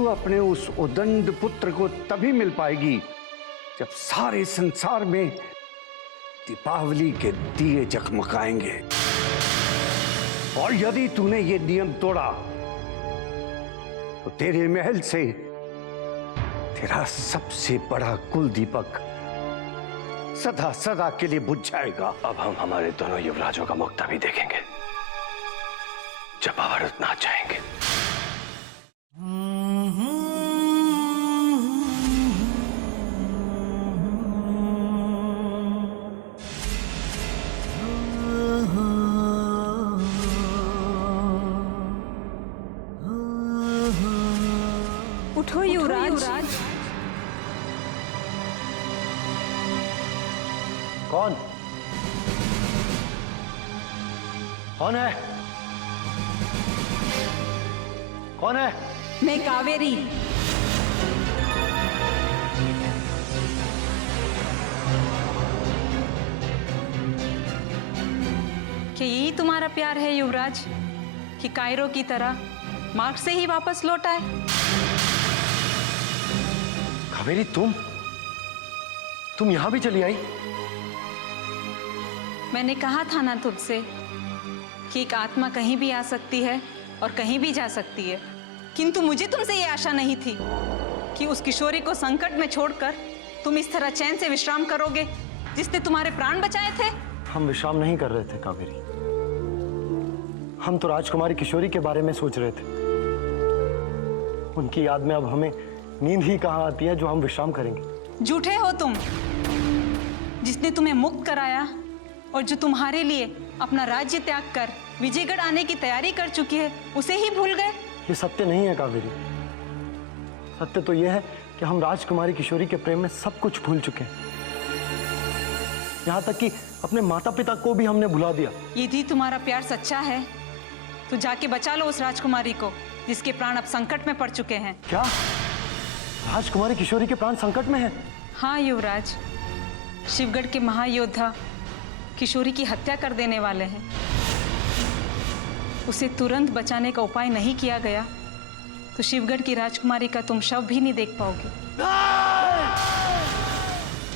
तू अपने उस उदंड पुत्र को तभी मिल पाएगी जब सारे संसार में दीपावली के दिए जगमगाएंगे। और यदि तूने ये नियम तोड़ा तो तेरे महल से तेरा सबसे बड़ा कुल दीपक सदा सदा के लिए बुझ जाएगा। अब हम हमारे दोनों युवराजों का मुक्ता भी देखेंगे जब महाभारत नाच जाएंगे। उठो युवराज। कौन कौन है? कौन है? मैं कावेरी। क्या यही तुम्हारा प्यार है युवराज कि कायरो की तरह मार्ग से ही वापस लौट आए? कावेरी, तुम यहां भी चली आई? मैंने कहा था ना तुझसे कि एक आत्मा कहीं भी आ सकती है और कहीं भी जा सकती है, किंतु मुझे तुमसे ये आशा नहीं थी कि उस किशोरी को संकट में छोड़कर तुम इस तरह चैन से विश्राम करोगे जिसने तुम्हारे प्राण बचाए थे। हम विश्राम नहीं कर रहे थे कावेरी, हम तो राजकुमारी किशोरी के बारे में सोच रहे थे। उनकी याद में अब हमें नींद ही कहाँ आती है जो हम विश्राम करेंगे। झूठे हो तुम। जिसने तुम्हें मुक्त कराया और जो तुम्हारे लिए अपना राज्य त्याग कर विजयगढ़ आने की तैयारी कर चुकी है, उसे ही भूल गए। ये सत्य नहीं है कावेरी। सत्य तो यह है कि हम राजकुमारी किशोरी के प्रेम में सब कुछ भूल चुके हैं, यहाँ तक कि अपने माता पिता को भी हमने भुला दिया। यदि तुम्हारा प्यार सच्चा है तो जाके बचा लो उस राजकुमारी को जिसके प्राण अब संकट में पड़ चुके हैं। क्या राजकुमारी किशोरी के प्राण संकट में हैं? हाँ युवराज, शिवगढ़ के महायोद्धा किशोरी की हत्या कर देने वाले हैं। उसे तुरंत बचाने का उपाय नहीं किया गया तो शिवगढ़ की राजकुमारी का तुम शव भी नहीं देख पाओगे।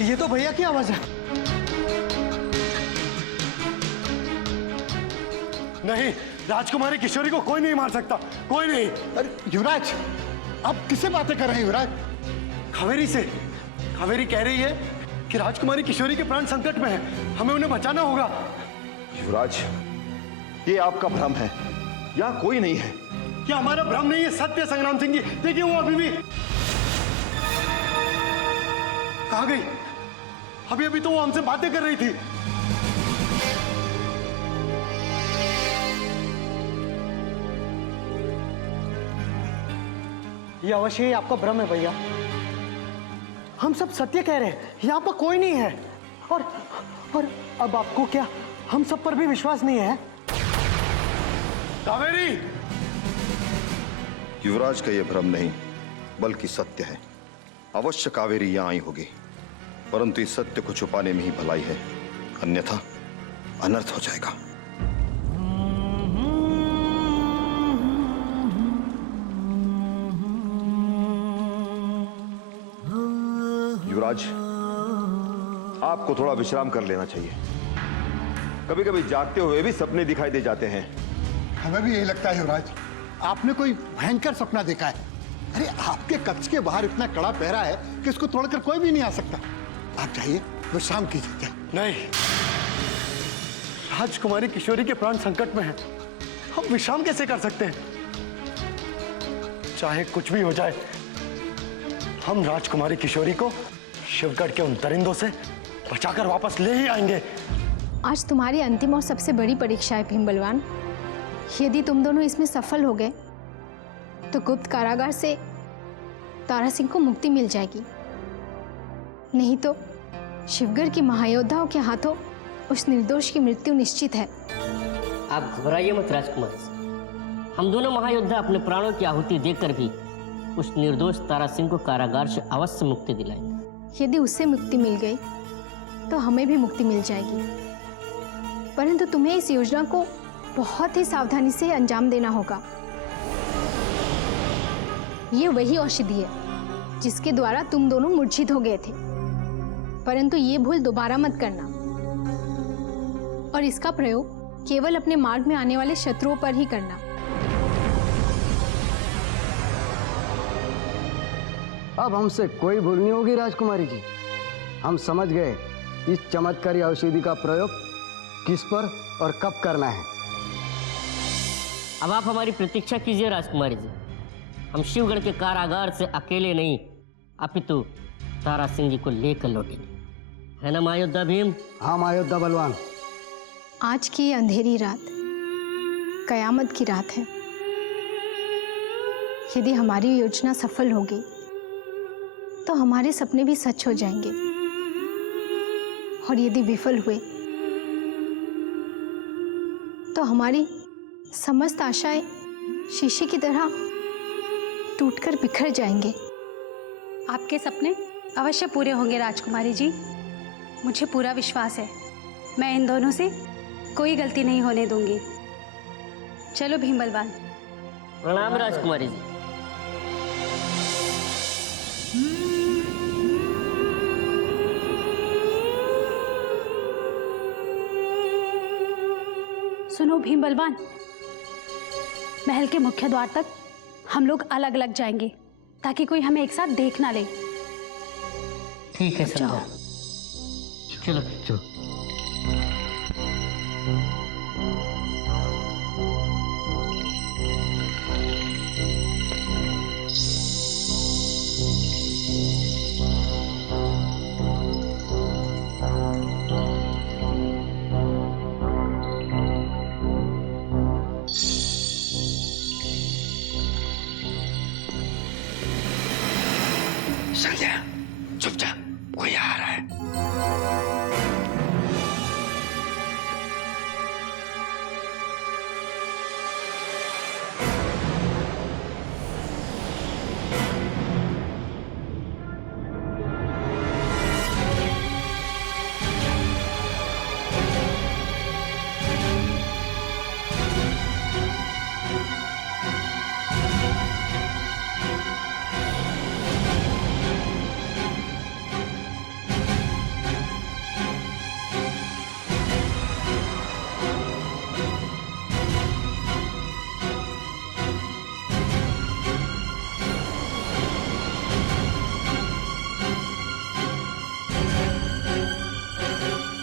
ये तो भैया की आवाज है। नहीं, राजकुमारी किशोरी को कोई नहीं मार सकता, कोई नहीं। अरे युवराज, आप किससे बातें कर रहे हैं युवराज? कावेरी से। कावेरी कह रही है कि राजकुमारी किशोरी के प्राण संकट में हैं, हमें उन्हें बचाना होगा। युवराज, ये आपका भ्रम है, यहाँ कोई नहीं है। क्या हमारा भ्रम नहीं है? सत्य संग्राम सिंह जी, देखिए वो अभी भी। कहाँ गई? अभी अभी तो वो हमसे बातें कर रही थी। ये अवश्य ही आपका भ्रम है भैया। हम सब सत्य कह रहे हैं, यहाँ पर कोई नहीं है। और अब आपको क्या हम सब पर भी विश्वास नहीं है? कावेरी! युवराज का यह भ्रम नहीं बल्कि सत्य है। अवश्य कावेरी यहाँ आई होगी, परंतु इस सत्य को छुपाने में ही भलाई है, अन्यथा अनर्थ हो जाएगा। युवराज, आपको थोड़ा विश्राम कर लेना चाहिए। कभी कभी जागते हुए भी सपने दिखाई दे जाते हैं। हमें भी यही लगता है युवराज, आपने कोई भयंकर सपना देखा है। अरे आपके कक्ष के बाहर इतना कड़ा पहरा है कि इसको तोड़कर कोई भी नहीं आ सकता। आप जाइए, विश्राम कीजिए। नहीं, राजकुमारी किशोरी के प्राण संकट में हैं, हम विश्राम कैसे कर सकते हैं? चाहे कुछ भी हो जाए, हम राजकुमारी किशोरी को शिवगढ़ के उन दरिंदों से बचाकर वापस ले ही आएंगे। आज तुम्हारी अंतिम और सबसे बड़ी परीक्षा है भीम बलवान। यदि तुम दोनों इसमें सफल हो गए तो गुप्त कारागार से तारा सिंह को मुक्ति मिल जाएगी, नहीं तो शिवगढ़ के महायोद्धाओं के हाथों उस निर्दोष की मृत्यु निश्चित है। आप घबराइए मत राजकुमार। हम दोनों महायोद्धा अपने प्राणों की आहुति देकर भी उस निर्दोष तारा सिंह को कारागार से अवश्य मुक्ति दिलाएंगे। यदि उससे मुक्ति मिल गई तो हमें भी मुक्ति मिल जाएगी, परंतु तुम्हें इस योजना को बहुत ही सावधानी से अंजाम देना होगा। ये वही औषधि है जिसके द्वारा तुम दोनों मूर्छित हो गए थे, परंतु ये भूल दोबारा मत करना और इसका प्रयोग केवल अपने मार्ग में आने वाले शत्रुओं पर ही करना। अब हमसे कोई भूल नहीं होगी राजकुमारी जी। हम समझ गए इस चमत्कारी औषधि का प्रयोग किस पर और कब करना है। अब आप हमारी प्रतीक्षा कीजिए राजकुमारी जी। हम शिवगढ़ के कारागार से अकेले नहीं अपितु तारा सिंह जी को लेकर लौटेंगे, है ना महायोद्धा भीम? हाँ महायोद्धा बलवान। आज की ये अंधेरी रात कयामत की रात है। यदि हमारी योजना सफल होगी तो हमारे सपने भी सच हो जाएंगे, और यदि विफल हुए तो हमारी समस्त आशाएं शीशे की तरह टूटकर बिखर जाएंगे। आपके सपने अवश्य पूरे होंगे राजकुमारी जी, मुझे पूरा विश्वास है। मैं इन दोनों से कोई गलती नहीं होने दूंगी। चलो भीम बलवान। प्रणाम राजकुमारी जी। सुनो भीम बलवान, महल के मुख्य द्वार तक हम लोग अलग अलग जाएंगे ताकि कोई हमें एक साथ देख ना ले। ठीक है जाओ। चलो चलो। संध्या चुप जा, कोई आ रहा है।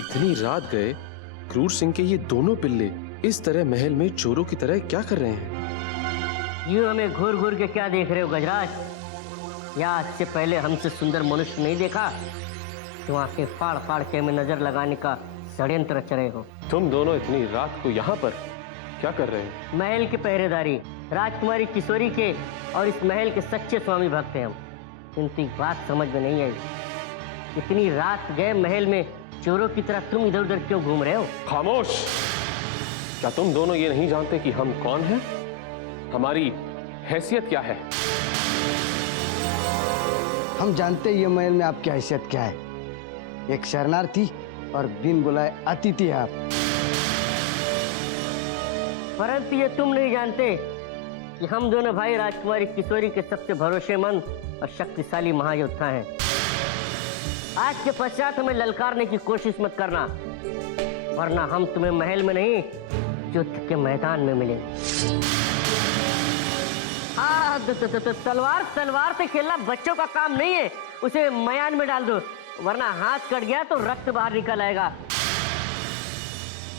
इतनी रात गए क्रूर सिंह के ये दोनों पिल्ले इस तरह महल में चोरों की तरह क्या कर रहे हैं? यूं हमें घूर घूर के क्या देख रहे हो गजराज? या आज से पहले हमसे सुंदर मनुष्य नहीं देखा जो आंखें फाड़ फाड़ के हमें नजर लगाने का षड्यंत्र रच रहे हो? तुम दोनों इतनी रात को यहाँ पर क्या कर रहे हो? महल के पहरेदारी राजकुमारी किशोरी के और इस महल के सच्चे स्वामी भक्त हैं हम। किंतु एक बात समझ में नहीं आई, इतनी रात गए महल में चोरों की तरह तुम इधर उधर क्यों घूम रहे हो? खामोश! क्या तुम दोनों ये नहीं जानते कि हम कौन हैं? हमारी हैसियत क्या है? हम जानते हैं ये महल में आपकी हैसियत क्या है। एक शरणार्थी और बिन बुलाए अतिथि है आप। परंतु ये तुम नहीं जानते कि हम दोनों भाई राजकुमारी किशोरी के सबसे भरोसेमंद और शक्तिशाली महायोद्धा हैं। आज के पश्चात हमें ललकारने की कोशिश मत करना, वरना हम तुम्हें महल में नहीं युद्ध के मैदान में मिलेंगे। हाँ, तलवार से खेलना बच्चों का काम नहीं है। उसे मैदान में डाल दो, वरना हाथ कट गया तो रक्त बाहर निकल आएगा।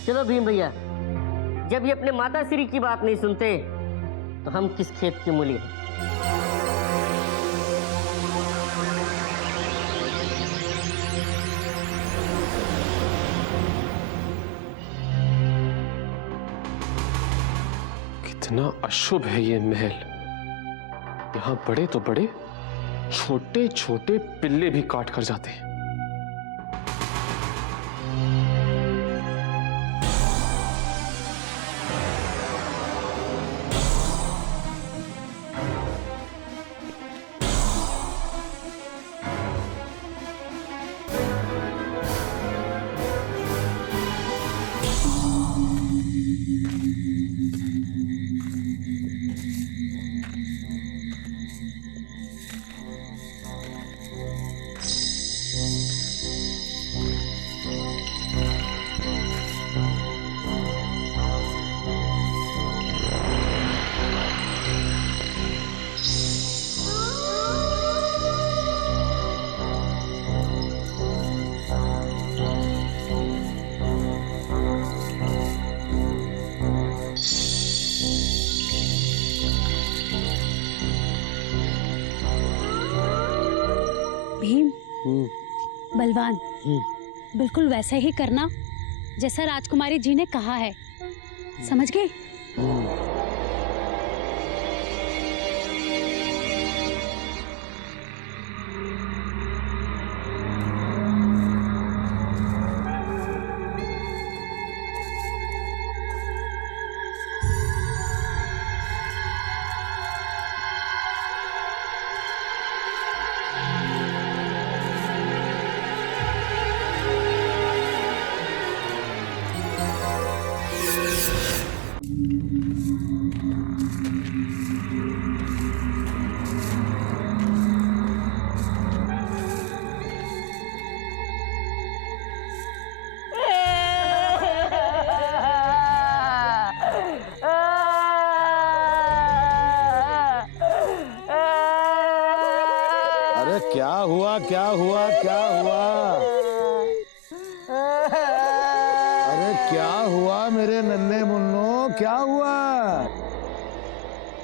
चलो भीम भैया, जब ये अपने माता श्री की बात नहीं सुनते तो हम किस खेत की मूली हैं? कितना अशुभ है ये महल। यहाँ बड़े तो बड़े, छोटे छोटे पिल्ले भी काट कर जाते हैं। बलवान, बिल्कुल वैसा ही करना जैसा राजकुमारी जी ने कहा है, समझ गए? अरे क्या हुआ क्या हुआ क्या हुआ? अरे क्या हुआ मेरे नन्हे मुन्नो, क्या हुआ?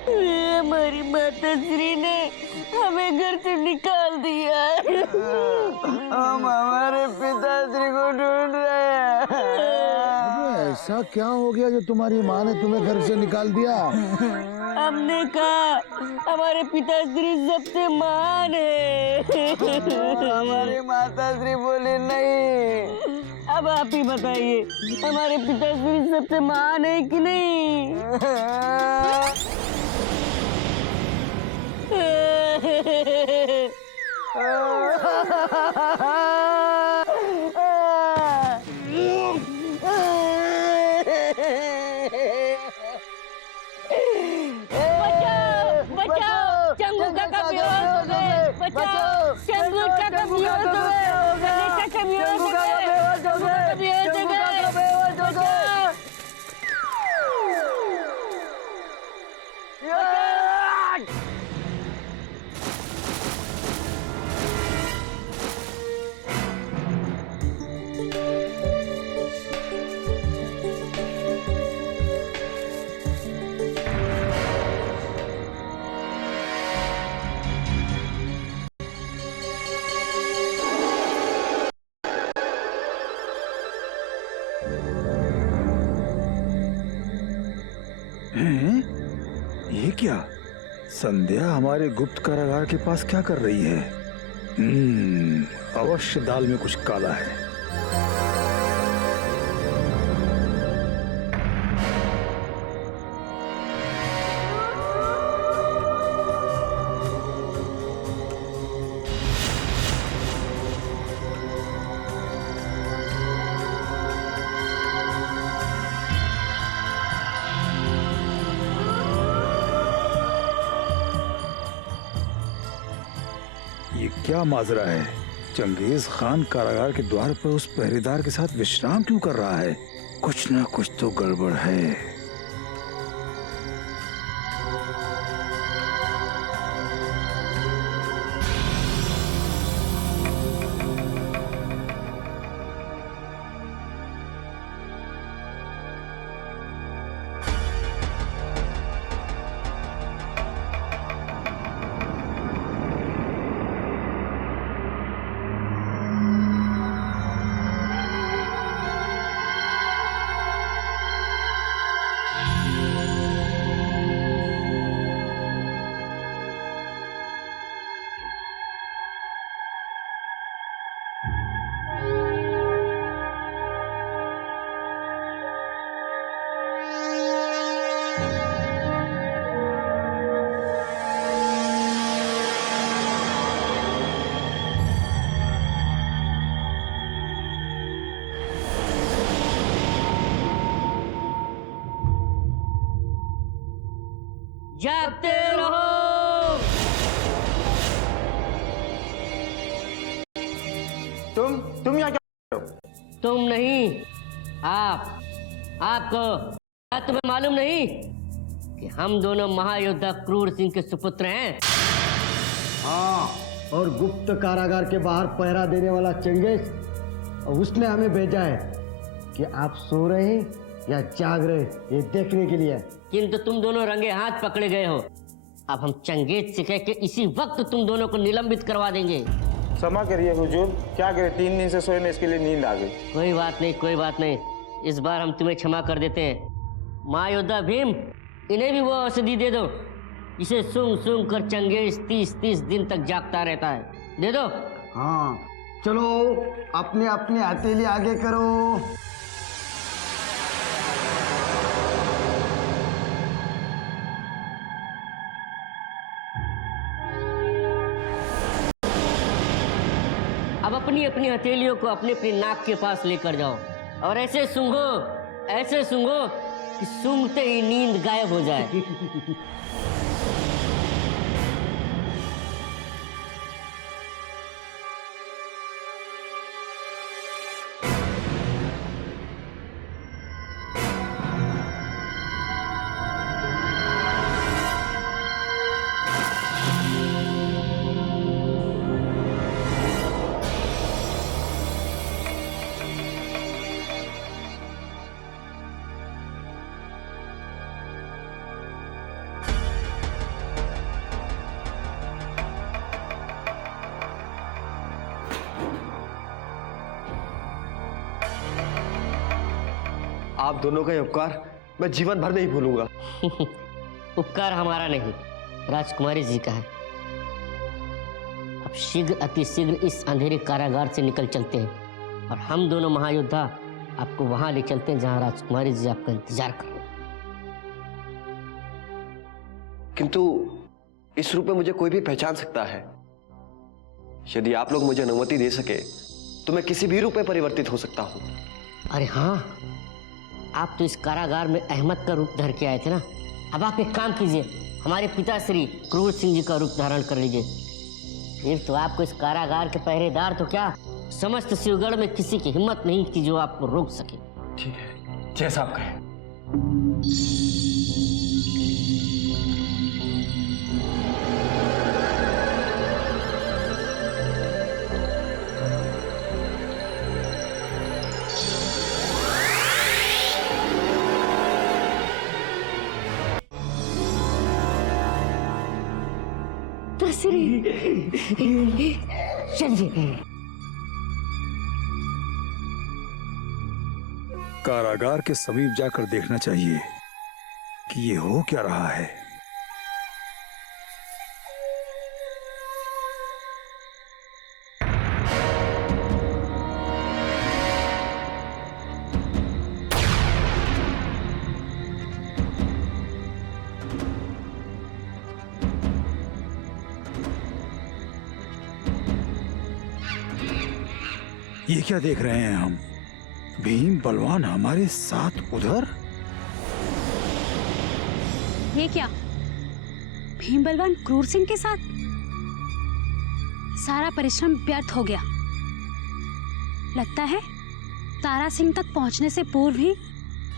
हमारी माता श्री ने हमें घर से निकाल दिया। हम हमारे पिताश्री को ढूंढ रहे हैं। अबे ऐसा क्या हो गया जो तुम्हारी माँ ने तुम्हें घर से निकाल दिया? हमने कहा हमारे पिताश्री सबसे महान है। हमारी माताश्री बोली नहीं। अब आप ही बताइए, हमारे पिताश्री सबसे महान है कि नहीं? बचाओ, चंगू काका बेहोश हो गए। बचाओ, चंगू काका बेहोश हो गए। गणेश काका बेहोश हो गए। बेहोश हो गए। ये क्या? संध्या हमारे गुप्त कारागार के पास क्या कर रही है? अवश्य दाल में कुछ काला है। ये क्या माजरा है? चंगेज खान कारागार के द्वार पर उस पहरेदार के साथ विश्राम क्यों कर रहा है? कुछ ना कुछ तो गड़बड़ है। जागते रहो। तुम यहाँ क्या? तुम नहीं, आपको क्या तुम्हें मालूम नहीं कि हम दोनों महायोद्धा क्रूर सिंह के सुपुत्र हैं? हाँ, और गुप्त कारागार के बाहर पहरा देने वाला चंगेज, और उसने हमें भेजा है कि आप सो रहे हैं या जाग रहे, ये देखने के लिए। किंतु तुम दोनों रंगे हाथ पकड़े गए हो। अब हम चंगेज से कह के इसी वक्त तुम दोनों को निलंबित करवा देंगे। क्षमा करिए हुजूर, क्या करे 3 दिन से सोए में इसके लिए नींद आ गई। कोई बात नहीं, कोई बात नहीं, इस बार हम तुम्हें क्षमा कर देते हैं। महायोद्धा भीम, इन्हें भी वो औषधि दे दो, इसे सूंघ सूंघ कर चंगेज 30-30 दिन तक जागता रहता है। दे दो। हाँ चलो, अपने अपने हथेली आगे करो। अब अपनी अपनी हथेलियों को अपने अपने नाक के पास लेकर जाओ और ऐसे सूंघो कि सूंघते ही नींद गायब हो जाए। आप दोनों का ये उपकार मैं जीवन भर नहीं भूलूंगा। उपकार हमारा नहीं, राजकुमारी जी का है। अब शीघ्र अति शीघ्र इस अंधेरे कारागार से निकल चलते हैं और हम दोनों महायोद्धा आपको वहां ले चलते हैं जहां राजकुमारी जी आपका इंतजार कर रहे हैं। किंतु इस रूप में मुझे कोई भी पहचान सकता है। यदि आप लोग मुझे अनुमति दे सके तो मैं किसी भी रूप में परिवर्तित हो सकता हूं। अरे हाँ, आप तो इस कारागार में अहमद का रूप धर के आए थे ना। अब आप एक काम कीजिए, हमारे पिता श्री क्रूर सिंह जी का रूप धारण कर लीजिए। फिर तो आपको इस कारागार के पहरेदार तो क्या, समस्त शिवगढ़ में किसी की हिम्मत नहीं कि जो आपको रोक सके। ठीक है, जैसा आप कहें। चलिए। कारागार के समीप जाकर देखना चाहिए कि ये हो क्या रहा है। ये क्या देख रहे हैं हम? भीम बलवान हमारे साथ उधर? ये क्या, भीम बलवान क्रूर सिंह के साथ? सारा परिश्रम व्यर्थ हो गया। लगता है तारा सिंह तक पहुंचने से पूर्व ही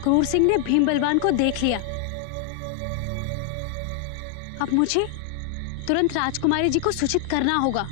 क्रूर सिंह ने भीम बलवान को देख लिया। अब मुझे तुरंत राजकुमारी जी को सूचित करना होगा।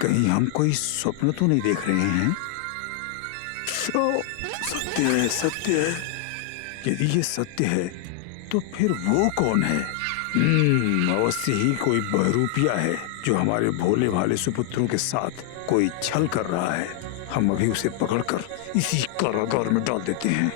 कहीं हम कोई स्वप्न तो नहीं देख रहे हैं? सत्य है, सत्य है। यदि ये सत्य है तो फिर वो कौन है? अवश्य ही कोई बहरूपिया है जो हमारे भोले भाले सुपुत्रों के साथ कोई छल कर रहा है। हम अभी उसे पकड़कर इसी कारागार में डाल देते हैं।